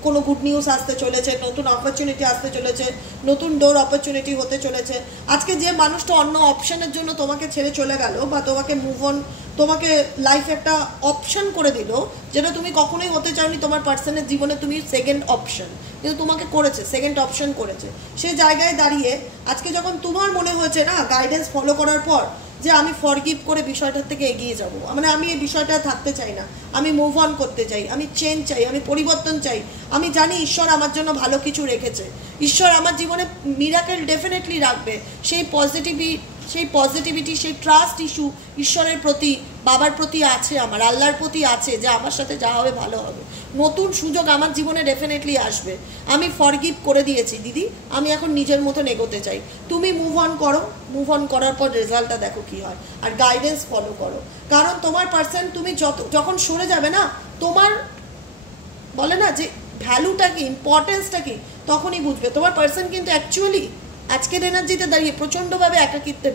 কোনো গুড নিউজ আসতে চলেছে, নতুন অপরচুনিটি আসতে চলেছে, নতুন ডোর অপরচুনিটি হতে চলেছে। আজকে যে মানুষটা অন্য অপশানের জন্য তোমাকে ছেড়ে চলে গেল বা তোমাকে মুভ অন, তোমাকে লাইফ একটা অপশন করে দিল যেটা তুমি কখনোই হতে চাওনি তোমার পার্সনের জীবনে, তুমি সেকেন্ড অপশন, কিন্তু তোমাকে করেছে, সেকেন্ড অপশন করেছে। সে জায়গায় দাঁড়িয়ে আজকে যখন তোমার মনে হয়েছে না গাইডেন্স ফলো করার পর যে আমি ফরগিভ করে বিষয়টার থেকে এগিয়ে যাব, মানে আমি এই বিষয়টা থাকতে চাই না, আমি মুভ অন করতে চাই, আমি চেঞ্জ চাই, আমি পরিবর্তন চাই, আমি জানি ঈশ্বর আমার জন্য ভালো কিছু রেখেছে, ঈশ্বর আমার জীবনে মিরাকেল ডেফিনেটলি রাখবে, সেই পজিটিভিটি, সেই ট্রাস্ট ইস্যু ঈশ্বরের প্রতি, বাবার প্রতি আছে, আমার আল্লাহর প্রতি আছে, যে আমার সাথে যা হবে ভালো হবে, নতুন সুযোগ আমার জীবনে ডেফিনেটলি আসবে। আমি ফরগিভ করে দিয়েছি দিদি, আমি এখন নিজের মতন এগোতে চাই। তুমি মুভ অন করো, মুভ অন করার পর রেজাল্টটা দেখো কি হয়, আর গাইডেন্স ফলো করো। কারণ তোমার পার্সন, তুমি যখন সরে যাবে না, তোমার বলে না যে ভ্যালুটা কি, ইম্পর্টেন্সটা কি, তখনই বুঝবে। তোমার পার্সন কিন্তু অ্যাকচুয়ালি আজকের এনার্জিতে দাঁড়িয়ে প্রচণ্ডভাবে একাকিত্বে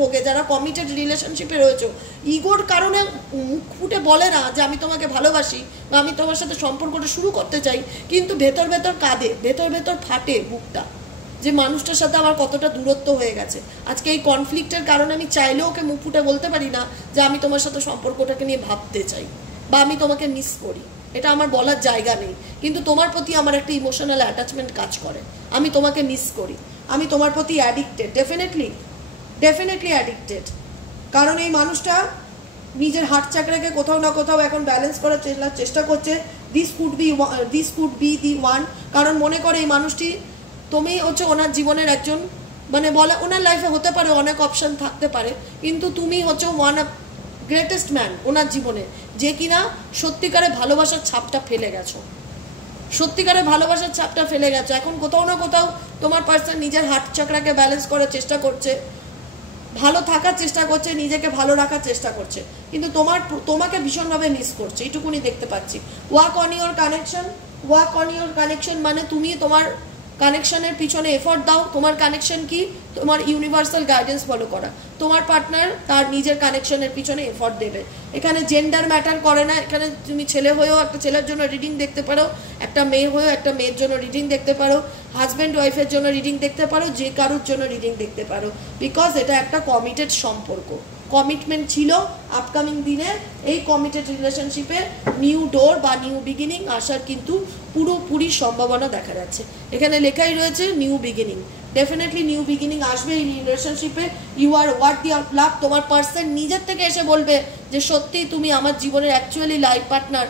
ভোগে। যারা কমিটেড রিলেশনশিপে রয়েছে, ইগোর কারণে মুখ ফুটে বলে না যে আমি তোমাকে ভালোবাসি বা আমি তোমার সাথে সম্পর্কটা শুরু করতে চাই, কিন্তু ভেতর কাঁদে, ভেতর ফাটে বুকটা, যে মানুষটার সাথে আমার কতটা দূরত্ব হয়ে গেছে। আজকে এই কনফ্লিক্টের কারণে আমি চাইলেও ওকে মুখ ফুটে বলতে পারি না যে আমি তোমার সাথে সম্পর্কটাকে নিয়ে ভাবতে চাই বা আমি তোমাকে মিস করি, এটা আমার বলার জায়গা নেই। কিন্তু তোমার প্রতি আমার একটা ইমোশনাল অ্যাটাচমেন্ট কাজ করে, আমি তোমাকে মিস করি, আমি তোমার প্রতি অ্যাডিক্টেড, ডেফিনেটলি অ্যাডিক্টেড। কারণ এই মানুষটা নিজের হার্ট চাকরাকে কোথাও না কোথাও এখন ব্যালেন্স করার চেষ্টা করছে। This could be the one. কারণ মনে করে এই মানুষটি, তুমি হচ্ছে ওনার জীবনের একজন, মানে বলে ওনার লাইফে হতে পারে অনেক অপশান থাকতে পারে, কিন্তু তুমি হচ্ছে ওয়ান অফ গ্রেটেস্ট ম্যান ওনার জীবনে, যে কিনা সত্যিকারে ভালোবাসার ছাপটা ফেলে গেছো, এখন কোথাও না কোথাও তোমার পার্সন নিজের হার্ট চাকরাকে ব্যালেন্স করার চেষ্টা করছে, ভালো থাকার চেষ্টা করছে, নিজেকে ভালো রাখার চেষ্টা করছে, কিন্তু তোমাকে ভীষণভাবে মিস করছে, এইটুকুনি দেখতে পাচ্ছি। ওয়ার্ক অন ইওর কানেকশন মানে তুমি তোমার কানেকশনের পিছনে এফোর্ট দাও। তোমার কানেকশন কি? তোমার ইউনিভার্সাল গাইডেন্স ফলো করা। তোমার পার্টনার তার নিজের কানেকশনের পিছনে এফোর্ট দেবে। এখানে জেন্ডার ম্যাটার করে না। এখানে তুমি ছেলে হয়েও একটা ছেলের জন্য রিডিং দেখতে পারো, একটা মেয়ে হয়েও একটা মেয়ের জন্য রিডিং দেখতে পারো, হাজব্যান্ড ওয়াইফের জন্য রিডিং দেখতে পারো, যে কারোর জন্য রিডিং দেখতে পারো, বিকজ এটা একটা কমিটেড সম্পর্ক, কমিটমেন্ট ছিল। আপকামিং দিনে এই কমিটেড রিলেশনশিপে নিউ ডোর বা নিউ বিগিনিং আসার কিন্তু পুরোপুরি সম্ভাবনা দেখা যাচ্ছে। এখানে লেখাই রয়েছে new beginning, definitely new beginning আসবে এই রিলেশনশিপে। You are worthy of love. তোমার পার্সন নিজের থেকে এসে বলবে যে সত্যি তুমি আমার জীবনের অ্যাকচুয়ালি লাইফ পার্টনার।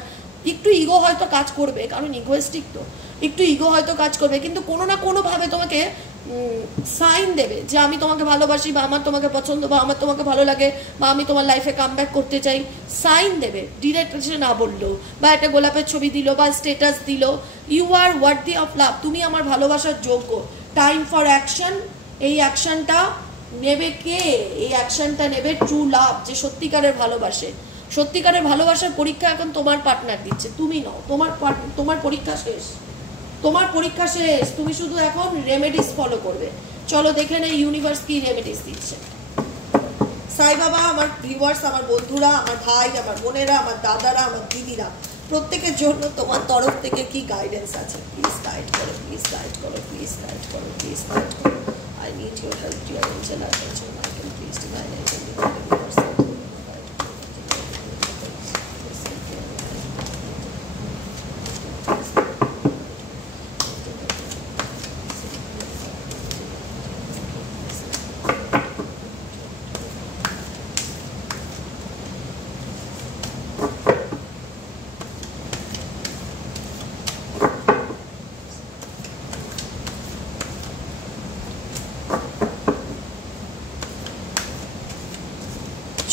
একটু ইগো হয়তো কাজ করবে, কারণ ইগোয়েস্টিক তো, একটু ইগো হয়তো কাজ করবে, কিন্তু কোনো না কোনোভাবে তোমাকে সাইন দেবে যে আমি তোমাকে ভালোবাসি বা আমার তোমাকে পছন্দ বা আমার তোমাকে ভালো লাগে বা আমি তোমার লাইফে কামব্যাক করতে চাই। সাইন দেবে, ডিরেক্ট না বললো, বা একটা গোলাপের ছবি দিল বা স্টেটাস দিল। You are worthy of love. তুমি আমার ভালোবাসার যোগ্য। Time for action. এই অ্যাকশনটা নেবে কে? এই অ্যাকশনটা নেবে ট্রু লাভ, যে সত্যিকারের ভালোবাসে। সত্যিকারের ভালোবাসার পরীক্ষা এখন তোমার পার্টনার দিচ্ছে, তুমি নও। তোমার পরীক্ষা শেষ, তুমি শুধু এখন রেমেডিস ফলো করবে। চলো দেখে নেই ইউনিভার্স কি রেমেডিস দিচ্ছে। সাই বাবা, আমার ভিউয়ার্স, আমার বন্ধুরা, আমার ভাই, আমার বোনেরা, আমার দাদারা, আমার দিদিরা, প্রত্যেকের জন্য তোমার তরফ থেকে কি গাইডেন্স আছে? প্লিজ গাইড করো, প্লিজ গাইড করো, প্লিজ গাইড করো, প্লিজ গাইড করো। I need your help, dear angel, attention, Michael, please, divine angel,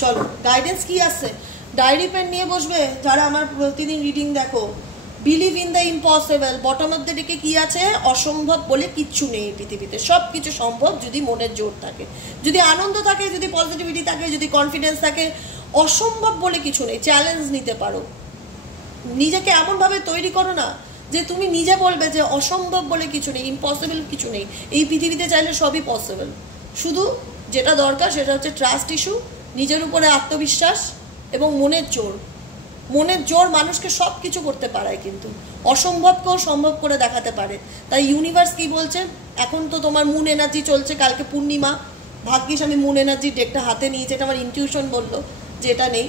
চলো গাইডেন্স কি আছে ডায়েরি পেন নিয়ে বসবে যারা আমার প্রতিদিন রিডিং দেখো believe in the impossible bottom of the ডেকে কি আছে অসম্ভব বলে কিচ্ছু নেই পৃথিবীতে সব কিছু সম্ভব যদি মনের জোর থাকে যদি আনন্দ থাকে যদি পজিটিভিটি থাকে যদি কনফিডেন্স থাকে অসম্ভব বলে কিছু নেই চ্যালেঞ্জ নিতে পারো নিজেকে এমনভাবে তৈরি করো না যে তুমি নিজে বলবে যে অসম্ভব বলে কিছু নেই ইম্পসিবল কিছু নেই এই পৃথিবীতে চাইলে সবই পসিবল শুধু যেটা দরকার সেটা হচ্ছে ট্রাস্ট ইস্যু নিজের উপরে আত্মবিশ্বাস এবং মনের জোর মানুষকে সব কিছু করতে পারায় কিন্তু অসম্ভবকেও সম্ভব করে দেখাতে পারে তাই ইউনিভার্স কি বলছে এখন তো তোমার মুন এনার্জি চলছে কালকে পূর্ণিমা ভাগ্যিস আমি মুন এনার্জির ডেকটা হাতে নিয়েছি এটা আমার ইনটিউশন বললো যে এটা নেই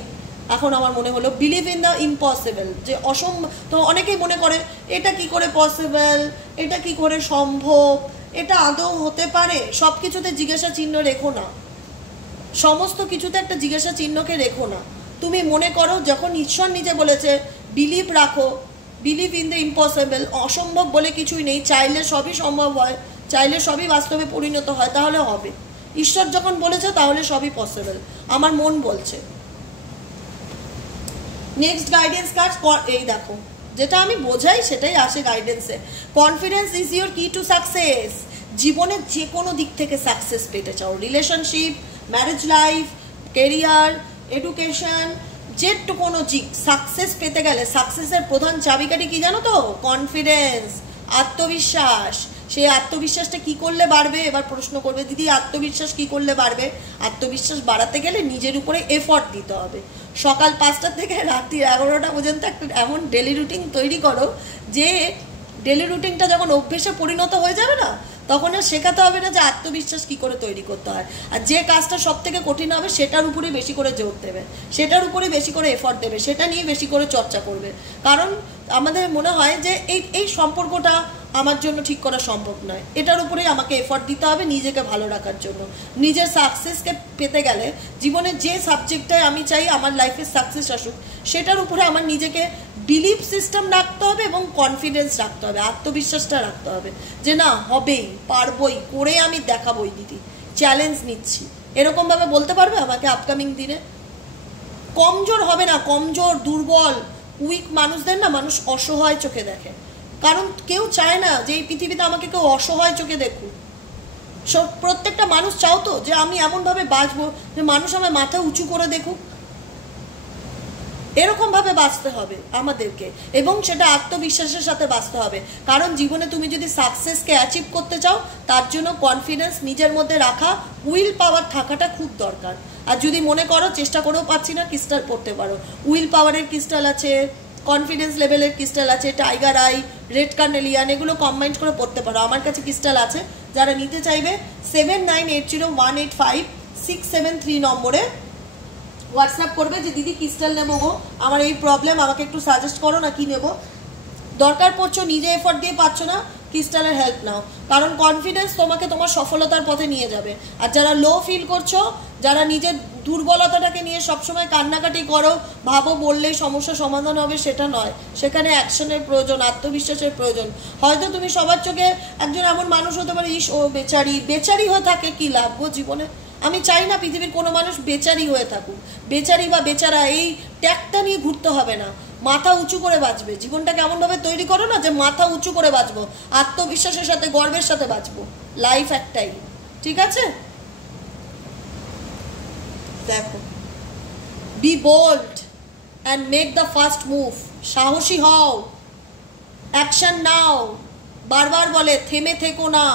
এখন আমার মনে হলো বিলিভ ইন দ্য ইম্পসিবল যে অসম্ভব তো অনেকেই মনে করে এটা কি করে পসিবল এটা কি করে সম্ভব এটা আদৌ হতে পারে সব কিছুতে জিজ্ঞাসা চিহ্ন রেখো না সমস্ত কিছুতে একটা জিজ্ঞাসা চিহ্নকে রেখো না তুমি মনে করো যখন ঈশ্বর নিজে বলেছে বিলিভ রাখো বিলিভ ইন দ্য ইম্পসিবল অসম্ভব বলে কিছুই নেই চাইলে সবই সম্ভব হয় চাইলে সবই বাস্তবে পরিণত হয় তাহলে হবে ঈশ্বর যখন বলেছে তাহলে সবই পসিবল আমার মন বলছে নেক্সট গাইডেন্স কার্ড এই দেখো যেটা আমি বোঝাই সেটাই আসে গাইডেন্সে confidence is your key to success জীবনের যে কোনো দিক থেকে সাকসেস পেতে চাও relationship marriage life career education যেটু কোনো সাকসেস পেতে গেলে সাকসেসের প্রধান চাবিকাঠি কি জানো তো কনফিডেন্স আত্মবিশ্বাস সেই আত্মবিশ্বাসটা কি করলে বাড়বে এবার প্রশ্ন করবে দিদি আত্মবিশ্বাস কি করলে বাড়বে আত্মবিশ্বাস বাড়াতে গেলে নিজের উপরে এফর্ট দিতে হবে সকাল 5টা থেকে রাত্রি 11টা পর্যন্ত একটা এমন ডেলি রুটিন তৈরি করো যে ডেলি রুটিনটা যখন অভ্যেসে পরিণত হয়ে যাবে না তখন আর শেখাতে হবে না যে আত্মবিশ্বাস কি করে তৈরি করতে হয় আর যে কাজটা সব থেকে কঠিন হবে সেটার উপরে বেশি করে জোর দেবে সেটার উপরে বেশি করে এফর্ট দেবে সেটা নিয়ে বেশি করে চর্চা করবে কারণ আমাদের মনে হয় যে এই সম্পর্কটা আমার জন্য ঠিক করা সম্ভব নয় এটার উপরেই আমাকে এফর্ট দিতে হবে নিজেকে ভালো রাখার জন্য নিজের সাকসেসকে পেতে গেলে জীবনের যে সাবজেক্টটায় আমি চাই আমার লাইফে সাকসেস আসুক সেটার উপরে আমার নিজেকে বিলিভ সিস্টেম রাখতে হবে এবং কনফিডেন্স রাখতে হবে আত্মবিশ্বাসটা রাখতে হবে যে না হবেই পারবই করে আমি দেখাবই দিদি চ্যালেঞ্জ নিচ্ছি এরকমভাবে বলতে পারবে আমাকে আপকামিং দিনে কমজোর হবে না কমজোর দুর্বল উইক মানুষদের না মানুষ অসহায় চোখে দেখে কারণ কেউ চায় না যে এই পৃথিবীতে আমাকে কেউ অসহায় চোখে দেখুক সব প্রত্যেকটা মানুষ চাও তো যে আমি এমনভাবে বাঁচবো যে মানুষ আমার মাথা উঁচু করে দেখুক এরকমভাবে বাঁচতে হবে আমাদেরকে এবং সেটা আত্মবিশ্বাসের সাথে বাঁচতে হবে কারণ জীবনে তুমি যদি সাকসেসকে অ্যাচিভ করতে চাও তার জন্য কনফিডেন্স নিজের মধ্যে রাখা উইল পাওয়ার থাকাটা খুব দরকার আর যদি মনে করো চেষ্টা করেও পাচ্ছি না ক্রিস্টাল পড়তে পারো উইল পাওয়ারের ক্রিস্টাল আছে কনফিডেন্স লেভেলের ক্রিস্টাল আছে টাইগার আই রেড কার্নেলিয়ান এগুলো কম্বাইন করে পড়তে পারো আমার কাছে ক্রিস্টাল আছে যারা নিতে চাইবে 7980185673 নম্বরে হোয়াটসঅ্যাপ করবে যে দিদি ক্রিস্টাল নেবো গো আমার এই প্রবলেম আমাকে একটু সাজেস্ট করো না কি নেবো দরকার পড়ছো নিজে এফর্ট দিয়ে পাচ্ছ না ক্রিস্টালের হেল্প নাও কারণ কনফিডেন্স তোমাকে তোমার সফলতার পথে নিয়ে যাবে আর যারা লো ফিল করছো যারা নিজের দুর্বলতাটাকে নিয়ে সবসময় কান্নাকাটি করো ভাবো বললেই সমস্যা সমাধান হবে সেটা নয় সেখানে অ্যাকশনের প্রয়োজন আত্মবিশ্বাসের প্রয়োজন হয়তো তুমি সবার চোখে একজন এমন মানুষ হতে পারে ইস ও বেচারি হয়ে থাকে কি লাভ গো জীবনে আমি চাই না পৃথিবীর কোনো মানুষ বেচারি হয়ে থাকুক বেচারি বা বেচারা এই ট্যাগটা নিয়ে ঘুরতে হবে না মাথা উঁচু করে বাঁচবে জীবনটাকে এমনভাবে তৈরি করো না যে মাথা উঁচু করে বাঁচবো আত্মবিশ্বাসের সাথে গর্বের সাথে বাঁচবো লাইফ একটাই ঠিক আছে দেখো be bold and make the first move সাহসী হও অ্যাকশন নাও বারবার বলে থেমে থেকো না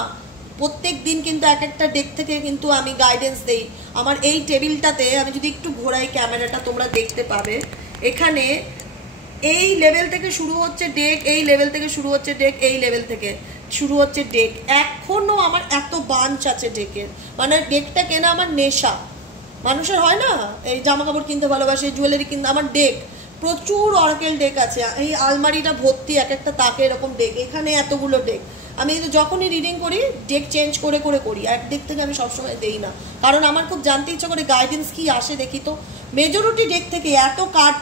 প্রত্যেক দিন কিন্তু এক একটা ডেক থেকে কিন্তু আমি গাইডেন্স দেই আমার এই টেবিলটাতে আমি যদি একটু ঘোরাই ক্যামেরাটা তোমরা দেখতে পাবে এখানে এই লেভেল থেকে শুরু হচ্ছে ডেক এই লেভেল থেকে শুরু হচ্ছে ডেক এই লেভেল থেকে শুরু হচ্ছে ডেক। এখনো আমার এত বাঞ্চ আছে ডেকের, মানে ডেকটা কেনা আমার নেশা। মানুষের হয় না এই জামা কাপড় কিনতে ভালোবাসে, জুয়েলারি কিনতে, আমার ডেক প্রচুর অরাকেল ডেক আছে। এই আলমারিটা ভর্তি এক একটা তাকে এরকম ডেক, এখানে এতগুলো ডেক। আমি কিন্তু যখনই রিডিং করি ডেক চেঞ্জ করে করে করি, এক ডেক থেকে আমি সবসময় দেই না, কারণ আমার খুব জানতে ইচ্ছা করে গাইডেন্স কি আসে দেখি। তো মেজরিটি ডেক থেকে এত কাট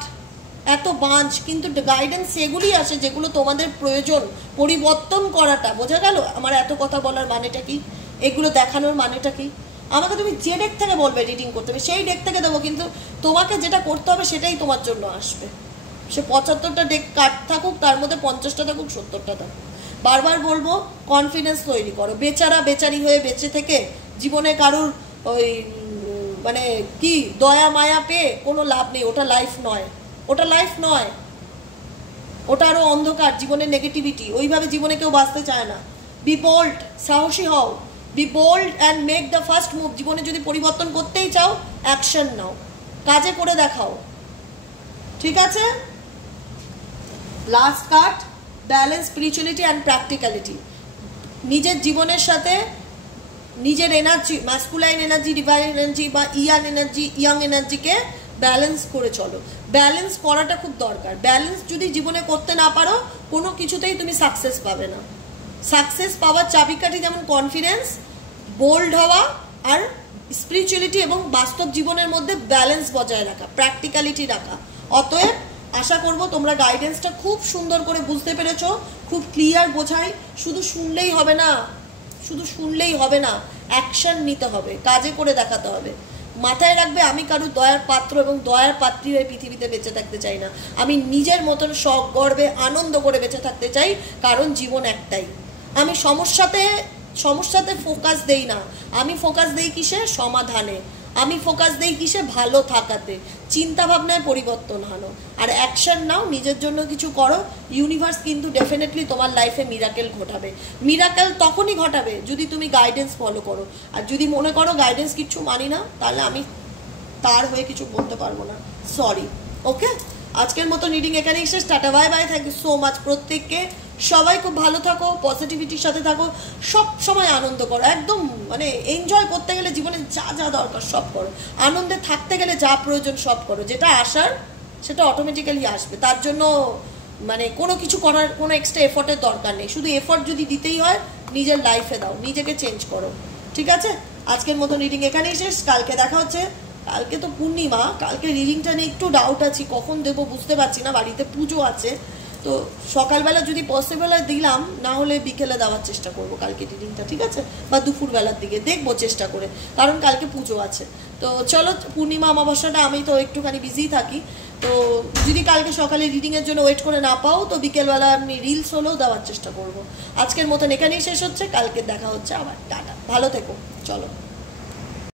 এত বাঁচ, কিন্তু গাইডেন্স সেগুলি আসে যেগুলো তোমাদের প্রয়োজন পরিবর্তন করাটা। বোঝা গেল আমার এত কথা বলার মানেটা কি, এগুলো দেখানোর মানেটা কি? আমাকে তুমি যে ডেক থেকে বলবে রিডিং করতে হবে সেই ডেক থেকে দেবো, কিন্তু তোমাকে যেটা করতে হবে সেটাই তোমার জন্য আসবে। সে 75টা ডেক কাট থাকুক, তার মধ্যে 50টা থাকুক, 70টা থাকুক। বারবার বলবো কনফিডেন্স তৈরি করো। বেচারা বেচারি হয়ে বেঁচে থেকে জীবনে কারুর ওই মানে কি দয়া মায়া পেয়ে কোনো লাভ নেই। ওটা লাইফ নয়, ওটা লাইফ নয়, ওটা আরো অন্ধকার, জীবনের নেগেটিভিটি। ওইভাবে জীবনে কেউ বাঁচতে চায় না। বি বোল্ড, সাহসী হও, be bold and make the first move. জীবনে যদি পরিবর্তন করতেই চাও অ্যাকশন নাও, কাজে করে দেখাও, ঠিক আছে? Last card, balance, spirituality and practicality. নিজের জীবনের সাথে নিজের energy, masculine energy, divine energy বা ইয়াং এনার্জিকে ব্যালেন্স করে চলো। ব্যালেন্স করাটা খুব দরকার। ব্যালেন্স যদি জীবনে করতে না পারো কোনো কিছুতেই তুমি সাকসেস পাবে না। সাকসেস পাওয়ার চাবিকাঠি যেমন কনফিডেন্স, বোল্ড হওয়া আর স্পিরিচুয়ালিটি এবং বাস্তব জীবনের মধ্যে ব্যালেন্স বজায় রাখা, প্র্যাকটিক্যালিটি রাখা। অতএব আশা করব তোমরা গাইডেন্সটা খুব সুন্দর করে বুঝতে পেরেছো, খুব ক্লিয়ার বোঝাই। শুধু শুনলেই হবে না, শুধু শুনলেই হবে না, অ্যাকশন নিতে হবে, কাজে করে দেখাতে হবে। মাথায় রাখবে আমি কারুর দয়ার পাত্র এবং দয়ার পাত্রী হয়ে পৃথিবীতে বেঁচে থাকতে চাই না। আমি নিজের মতন শখ গর্বে আনন্দ করে বেঁচে থাকতে চাই, কারণ জীবন একটাই। আমি সমস্যাতে ফোকাস দেই না, আমি ফোকাস দেই কিসে? সমাধানে। আমি ফোকাস দেই কিসে? ভালো থাকাতে। চিন্তা ভাবনায় পরিবর্তন আনো আর অ্যাকশন নাও, নিজের জন্য কিছু করো। ইউনিভার্স কিন্তু ডেফিনেটলি তোমার লাইফে মিরাকেল ঘটাবে। মিরাকেল তখনই ঘটাবে যদি তুমি গাইডেন্স ফলো করো। আর যদি মনে করো গাইডেন্স কিচ্ছু মানি না, তাহলে আমি তার হয়ে কিছু বলতে পারবো না, সরি। ওকে, আজকের মতো রিডিং এখানেই শেষ। Tata, bye bye, thank you so much প্রত্যেককে। সবাই খুব ভালো থাকো, পজিটিভিটির সাথে থাকো, সব সময় আনন্দ করো। একদম মানে এনজয় করতে গেলে জীবনে যা যা দরকার সব করো, আনন্দে থাকতে গেলে যা প্রয়োজন সব করো। যেটা আসার সেটা অটোমেটিক্যালি আসবে, তার জন্য মানে কোনো কিছু করার কোনো এক্সট্রা এফোর্টের দরকার নেই। শুধু এফোর্ট যদি দিতেই হয় নিজের লাইফে দাও, নিজেকে চেঞ্জ করো, ঠিক আছে? আজকের মতো রিডিং এখানেই শেষ, কালকে দেখা হচ্ছে। কালকে তো পূর্ণিমা, কালকে রিডিংটা নিয়ে একটু ডাউট আছি, কখন দেবো বুঝতে পারছি না, বাড়িতে পুজো আছে। তো সকালবেলা যদি পসিবল হয় দিলাম, না হলে বিকেলে দেওয়ার চেষ্টা করব কালকে রিডিংটা, ঠিক আছে? বা দুপুরবেলার দিকে দেখবো চেষ্টা করে, কারণ কালকে পুজো আছে। তো চলো, পূর্ণিমা অমাবস্যাটা আমি তো একটুখানি বিজি থাকি। তো যদি কালকে সকালে রিডিংয়ের জন্য ওয়েট করে না পাও, তো বিকেলবেলা আমি রিলস হলেও দেওয়ার চেষ্টা করব। আজকের মতন এখানেই শেষ হচ্ছে, কালকে দেখা হচ্ছে আবার। টাটা, ভালো থেকো, চলো।